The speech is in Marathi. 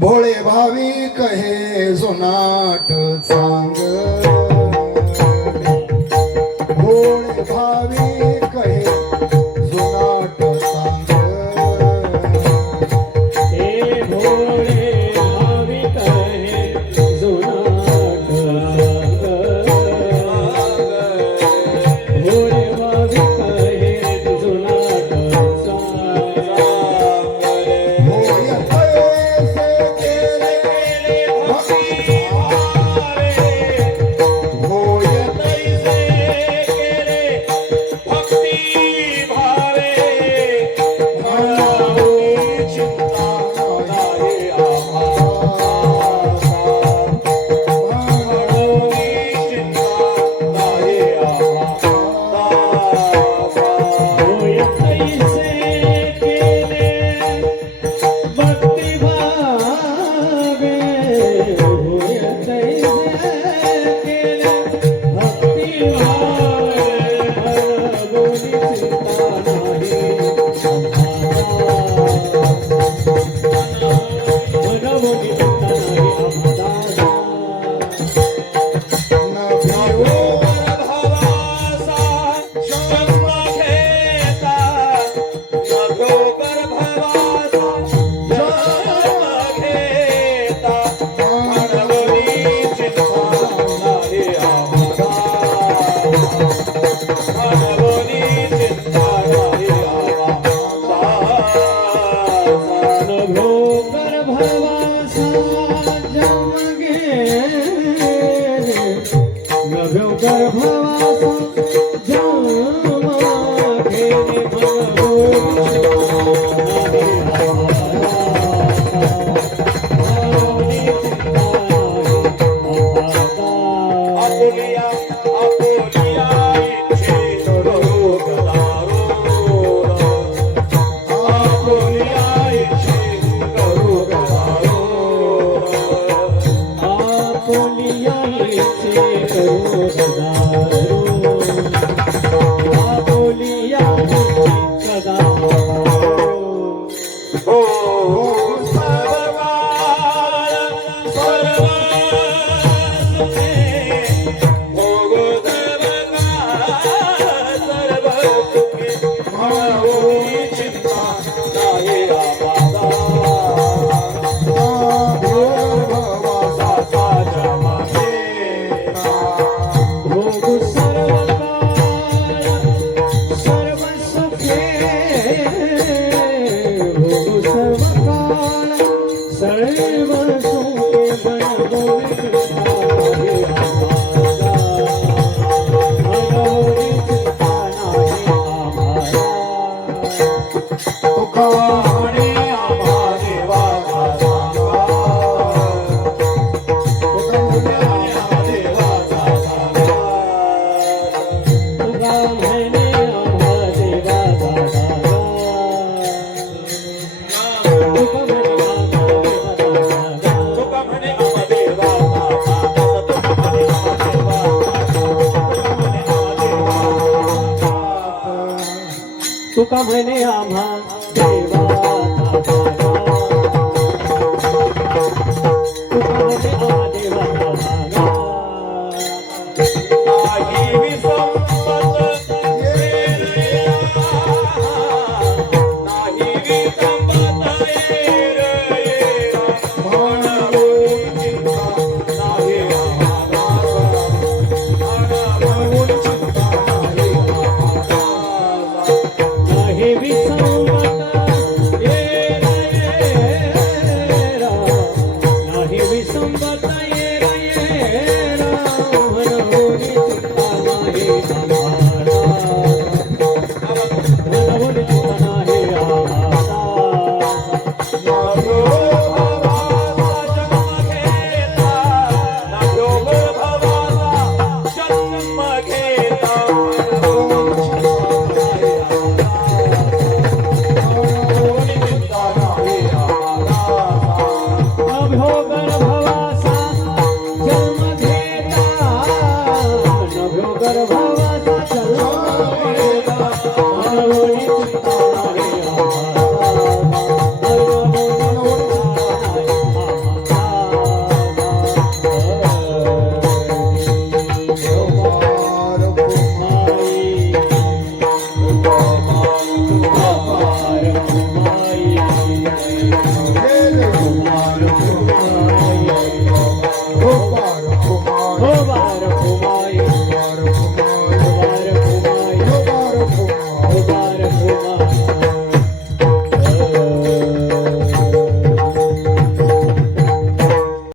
भोळे भावी कहे जुनाट सांग भोळे भावी कहे जुनाट सांग हे भोळे भावी कहे जुनाट सांग भोळे भावी कहे जुनाट सांग होय कैसे केले भक्ती होय कैसे केले भक्ती भावे मनाची चिंता नाही आम्हाला मनाची चिंता नाही आम्हाला होय कैसे केले भक्ती भावे होय कैसे केले भक्ती भावे भगवती चिंता नाही भगवती चिंता नाही आम्हाला न भिवो भावासा जन्म घेता नभोगर भावासा जन्म घेता मानवनी चिंता नाही आम्हाला मानवनी चिंता नाही आम्हाला भोगर भवासा जन्म गेले नभोगर भवासा जन्म गेले आपुलिया आपुलिया इच्छे करो गदारो आपुलिया इच्छे करो गदारो आपुलिया इच्छे करू गदारो आपुलिया इच्छे गदारो हो सर्वाल सर्व सुखे भोग सर्वकाल सर्व सुखे मानवनी चिंता नाही आम्हाला भवासा जमाने भोग सर्वकाळ सर्व सुखे भोग सर्वकाळ सर्व सुखे भगवती चिंता नाही आम्हाला भगवती चिंता नाही आम्हाला तुका आणि आम्हा देवाचा सांगा आम्हा देवाचा सांगा तुका म्हणे आम्हा देवाचा दादा तुका म्हणे आम्हा देवाचा दादा तुका म्हणे आम्हा देवाचा तुका म्हणे आम्हा देवाचा दादा